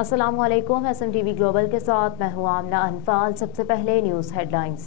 अस्सलामुअलैकुम। SMTV global के साथ मैं हूं आमना अनफाल। सबसे पहले न्यूज़ हेडलाइंस।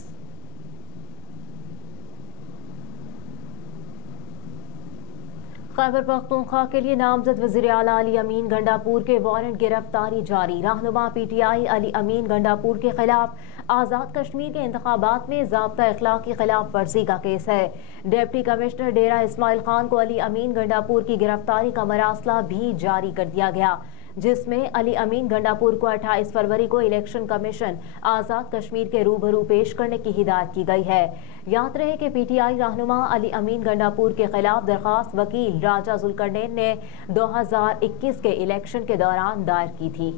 खैबर पख्तूनख्वा के लिए नामजद वज़ीर आला अली अमीन गंडापुर के वारंट गिरफ्तारी जारी। रहनुमा PTI अली अमीन गंडापुर के खिलाफ आज़ाद कश्मीर के इंतखाबात में ज़ाब्ता अखलाक की खिलाफ वर्जी का केस है। डिप्टी कमिश्नर डेरा इस्माइल खान को अली अमीन गंडापुर की गिरफ्तारी का मरासला भी जारी कर दिया गया, जिसमें अली अमीन गंडापुर को 28 फरवरी को इलेक्शन कमीशन आज़ाद कश्मीर के रूबरू पेश करने की हिदायत की गई है। याद रहे कि PTI रहनुमा अली अमीन गंडापुर के खिलाफ दरखास्त वकील राजा जुल्करनैन ने 2021 के इलेक्शन के दौरान दायर की थी।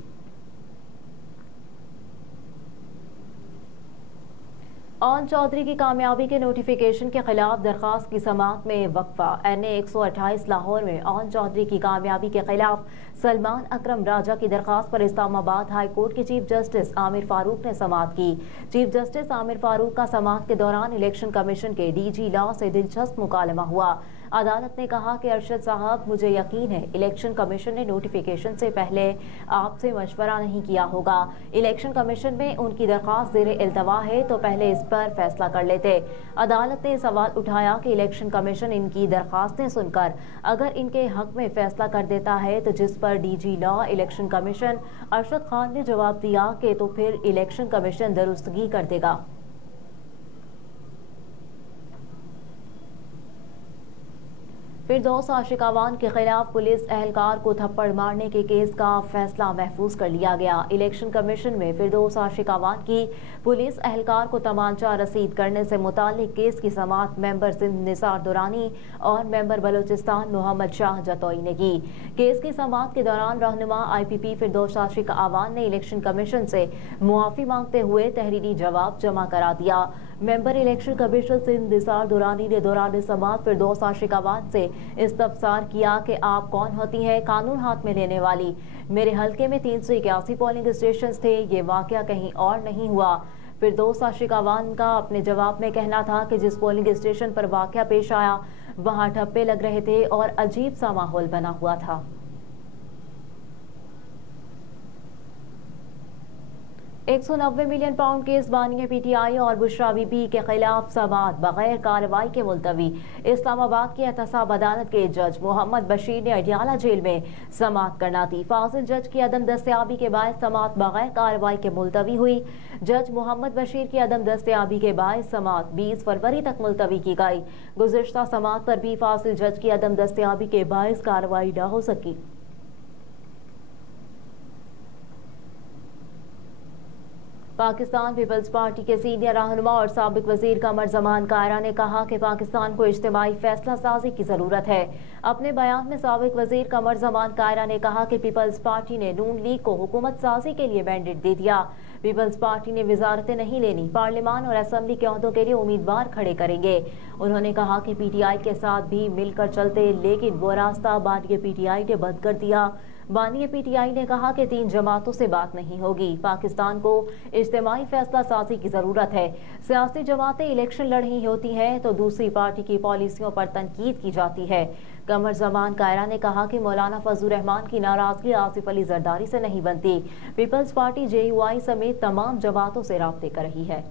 ऑन चौधरी की कामयाबी के नोटिफिकेशन के खिलाफ दरखास्त की समाअत में वक्फा। NA 128 लाहौर में ऑन चौधरी की कामयाबी के खिलाफ सलमान अकरम राजा की दरखास्त पर इस्लामाबाद हाई कोर्ट के चीफ जस्टिस आमिर फारूक ने समाअत की। चीफ जस्टिस आमिर फारूक का समाअत के दौरान इलेक्शन कमीशन के DG लॉ से दिलचस्प मुकालमा हुआ। अदालत ने कहा कि अरशद साहब, मुझे यकीन है इलेक्शन कमीशन ने नोटिफिकेशन से पहले आपसे मशवरा नहीं किया होगा। इलेक्शन कमीशन में उनकी दरखास्त ज़ेरे इल्तवा है तो पहले इस पर फैसला कर लेते। अदालत ने सवाल उठाया कि इलेक्शन कमीशन इनकी दरखास्तें सुनकर अगर इनके हक में फैसला कर देता है तो जिस पर DG law election commission Arshad Khan ने जवाब दिया कि तो फिर इलेक्शन कमीशन दुरुस्तगी कर देगा। फिरदौस आशिकावान के खिलाफ पुलिस एहलकार को थप्पड़ मारने के केस का फैसला महफूज कर लिया गया। इलेक्शन कमीशन में फिरदौस आशिकावान की पुलिस एहलकार को तमांचा रसीद करने से मुतालिक केस की समाअत मेंबर सिंध निसार दुरानी और मेंबर बलोचिस्तान मोहम्मद शाह जतोई ने की। केस की समाअत के दौरान रहनुमा IPP फिरदौस आशिकावान ने इलेक्शन कमीशन से मुआफी मांगते हुए तहरीरी जवाब जमा करा दिया। Member election commission Sindh Nisar Durrani ने दौरान समाअत फिरदौस आशिकावान से इस्तफसार किया कि आप कौन होती हैं कानून हाथ में लेने वाली। मेरे हलके में 381 पोलिंग स्टेशन थे, ये वाकया कहीं और नहीं हुआ। फिरदौस आशिकावान का अपने जवाब में कहना था कि जिस पोलिंग स्टेशन पर वाकया पेश आया वहां ठप्पे लग रहे थे और अजीब सा माहौल बना हुआ था। £190 मिलियन के इस बानिया PTI और बुशरा बीबी के खिलाफ समाअत बगैर कार्रवाई के मुलतवी। इस्लामाबाद की एहतसाब अदालत के जज मोहम्मद बशीर ने अडियाला जेल में समाअत करना थी। फाजिल जज की अदम दस्तयाबी के बाद समाअत बगैर कार्रवाई के मुलतवी हुई। जज मोहम्मद बशीर की अदम दस्तयाबी के बाद समाअत 20 फरवरी तक मुलतवी की गई। गुज़िश्ता समाअत पर भी फाजिल जज की अदम दस्तयाबी के बाद कार्रवाई न हो सकी। पाकिस्तान पीपल्स पार्टी के सीनियर रहनुमा और साबिक वजीर कमर जमान कायरा ने कहा कि पाकिस्तान को इज्तिमाई फैसला साजी की जरूरत है। अपने बयान में साबिक वजीर कमर जमान कायरा ने कहा कि पीपल्स पार्टी ने नून लीग को हुकूमत साजी के लिए मैंडेट दे दिया। पीपल्स पार्टी ने वजारतें नहीं लेनी, पार्लियामान और असेंबली के ओहदों के लिए उम्मीदवार खड़े करेंगे। उन्होंने कहा कि PTI के साथ भी मिलकर चलते, लेकिन वो रास्ता बानिया PTI ने बंद कर दिया। बानिया PTI ने कहा कि 3 जमातों से बात नहीं होगी। पाकिस्तान को इज्तिमाई फैसला साजी की जरूरत है। सियासी जमातें इलेक्शन लड़ रही होती हैं तो दूसरी पार्टी की पॉलिसियों पर तनकीद की जाती है। कमर जमान कायरा ने कहा कि मौलाना फजलुर रहमान की नाराजगी आसिफ अली जरदारी से नहीं बनती। पीपल्स पार्टी JUI समेत तमाम जमातों से राब्ते कर रही है।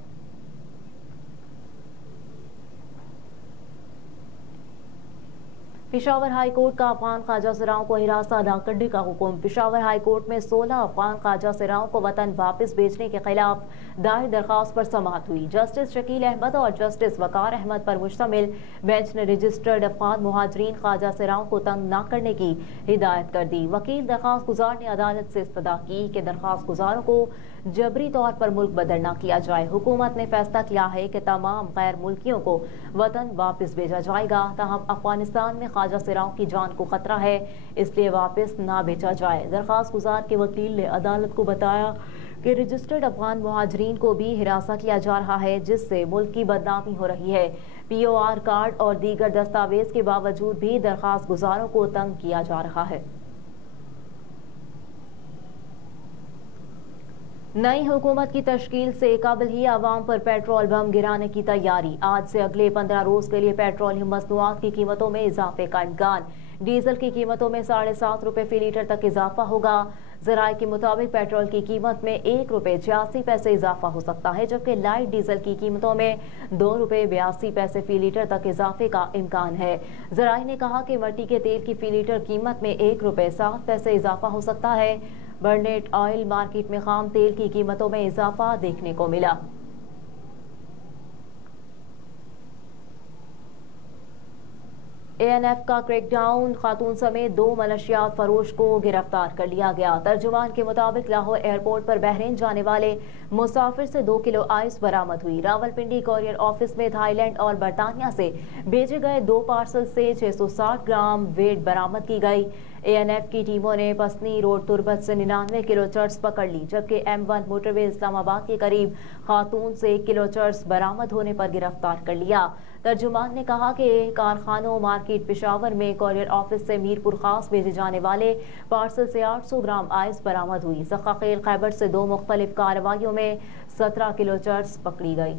पेशावर हाई कोर्ट का अफगान ख्वाजा सिराओं को हिरासत न करने का हुक्म। पेशावर हाई कोर्ट में 16 अफगान ख्वाजा सिराओं को वतन वापस भेजने के खिलाफ दायर दरखास्त पर समाअत हुई। जस्टिस शकील अहमद और जस्टिस वकार अहमद पर मुश्तमिल बेंच ने रजिस्टर्ड अफगान मुहाजिरीन ख्वाजा सिराओं को तंग न करने की हिदायत कर दी। वकील दरखास्त गुजार ने अदालत से इस्तदा की कि दरखास्त गुजारों को जबरी तौर पर मुल्क बदर न किया जाए। हुकूमत ने फैसला किया है कि तमाम गैर मुल्कियों को वतन वापस भेजा जाएगा। ताहम अफगानिस्तान में ख्वाजा सिराओं की जान को खतरा है, इसलिए वापस ना भेजा जाए। दरखास्त गुजार के वकील ने अदालत को बताया कि रजिस्टर्ड अफगान मुहाजिरीन को भी हिरासत किया जा रहा है, जिससे मुल्क की बदनामी हो रही है। POR कार्ड और दीगर दस्तावेज के बावजूद भी दरखास्त गुजारों को तंग किया जा रहा है। नई हुकूमत की तश्कील से कबल ही आवाम पर पेट्रोल बम गिराने की तैयारी। आज से अगले 15 रोज के लिए पेट्रोलियम मसनूआत की कीमतों में इजाफे का इम्कान। डीजल की कीमतों में 7.5 रुपए फी लीटर तक इजाफा होगा। ज़राए के मुताबिक पेट्रोल की कीमत में 1 रुपये 86 पैसे इजाफा हो सकता है, जबकि लाइट डीजल की कीमतों में 2 रुपये 82 पैसे फी लीटर तक इजाफे का इम्कान है। ज़राए ने कहा कि मट्टी के तेल की फी लीटर कीमत में 1 रुपये 7 पैसे इजाफा हो सकता है। बर्नेट ऑयल मार्केट में खाम तेल की कीमतों में इजाफा देखने को मिला। ANF का क्रैकडाउन, खातून समेत 2 मनशियात फरोश को गिरफ्तार कर लिया गया। तर्जुमान के मुताबिक लाहौर एयरपोर्ट पर बहरीन जाने वाले मुसाफिर से 2 किलो आइस बरामद हुई। रावलपिंडी कॉरियर ऑफिस में थाईलैंड और बरतानिया से भेजे गए 2 पार्सल से 660 ग्राम वेट बरामद की गई। ANF की टीमों ने पसनी रोड तुर्बत से 99 किलो चर्स पकड़ ली, जबकि M1 मोटरवे इस्लामाबाद के करीब खातून से 1 किलो चर्स बरामद होने पर गिरफ्तार कर लिया। तर्जुमान ने कहा कि कारखानों मार्केट पेशावर में कॉरियर ऑफिस से मीरपुर खास भेजे जाने वाले पार्सल से 800 ग्राम आइस बरामद हुई। ज़ख़ाख़ील खैबर से 2 मुख्तलिफ कार्रवाइयों में 17 किलो चर्स पकड़ी गई।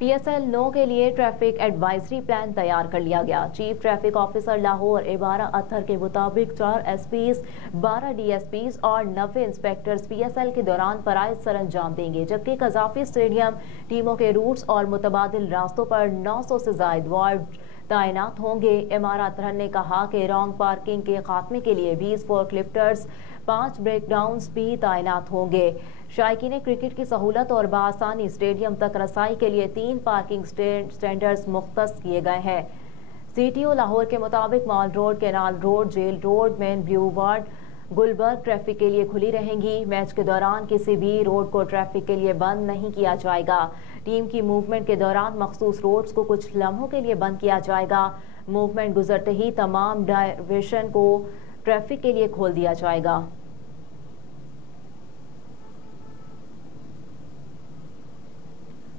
PSL 9 के लिए ट्रैफिक एडवाइजरी प्लान तैयार कर लिया गया। चीफ ट्रैफिक ऑफिसर लाहौर इबारा अत्तर के मुताबिक 4 SPs, 12 DSPs और 90 इंस्पेक्टर्स PSL के दौरान फराइज सरअंजाम देंगे, जबकि कज़ाफी स्टेडियम टीमों के रूट्स और मुतबादिल रास्तों पर 900 से ज़ायद वार्ड तैनात होंगे। इमारा अत्तर ने कहा कि रॉन्ग पार्किंग के खात्मे के लिए 20 फोर्कलिफ्टर्स, 5 ब्रेकडाउन्स भी तैनात होंगे। शायकीन क्रिकेट की सहूलत और बआसानी स्टेडियम तक रसाई के लिए 3 पार्किंग स्टैंडर्ड्स मुख्तस किए गए हैं। CTO लाहौर के मुताबिक mall road, canal road, jail road, main boulevard, Gulberg traffic के लिए खुली रहेंगी। मैच के दौरान किसी भी रोड को ट्रैफिक के लिए बंद नहीं किया जाएगा। टीम की मूवमेंट के दौरान मखसूस रोड्स को कुछ लम्हों के लिए बंद किया जाएगा। मूवमेंट गुजरते ही तमाम डायवर्शन को ट्रैफिक के लिए खोल दिया जाएगा।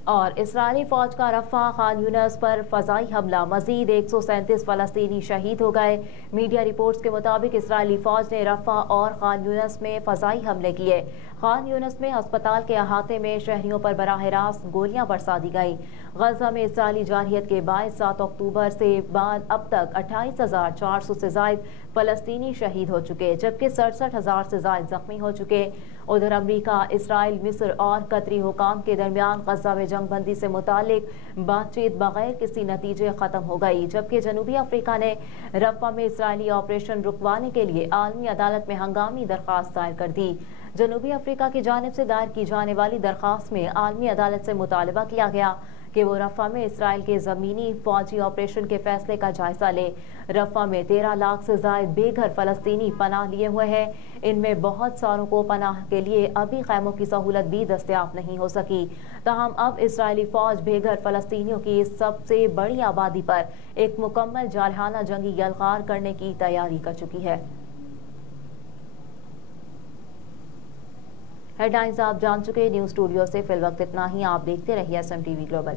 और इसराइली फौज का रफ़ा खान यूनस पर फ़ज़ाई हमला, मज़ीद 137 फ़लस्तीनी शहीद हो गए। मीडिया रिपोर्ट्स के मुताबिक इसराइली फौज ने रफ़ा और खान यूनस में फ़ज़ाई हमले किए। खान यूनस में अस्पताल के अहाते में शहरियों पर बराह रास्त गोलियां बरसा दी गई। गजा में इसराइली जारहियत के बायस 7 अक्टूबर से बाद अब तक 28,400 से ज़ायद फ़लस्तीनी शहीद हो चुके, जबकि 67,000 से ज़ायद ज़ख्मी हो चुके। उधर अमरीका, इसराइल, मिस्र और कतरी हुकाम के दरमियान गजा में जंगबंदी से मुतालिक बातचीत बगैर किसी नतीजे ख़त्म हो गई, जबकि जनूबी अफ्रीका ने रफ़ा में इसराइली ऑपरेशन रुकवाने के लिए आलमी अदालत में हंगामी दरख्वास्त दायर कर दी। जनूबी अफ्रीका की जानिब से दायर की जाने वाली दरख्वास्त में आलमी अदालत से मुतालबा किया गया कि वो रफ़ा में इसराइल के ज़मीनी फौजी ऑपरेशन के फैसले का जायजा ले। रफ़ा में 13 लाख से ज़ायद बेघर फ़लस्तीनी पनाह लिए हुए हैं। इनमें बहुत सारों को पनाह के लिए अभी खैमों की सहूलत भी दस्तयाब नहीं हो सकी। ताहम अब इसराइली फ़ौज बेघर फ़लस्तीनियों की सबसे बड़ी आबादी पर एक मुकम्मल जारहाना जंगी यलगार करने की तैयारी कर चुकी है। हेडलाइंस आप जान चुके। न्यूज़ स्टूडियो से फिल वक्त इतना ही। आप देखते रहिए SM TV ग्लोबल।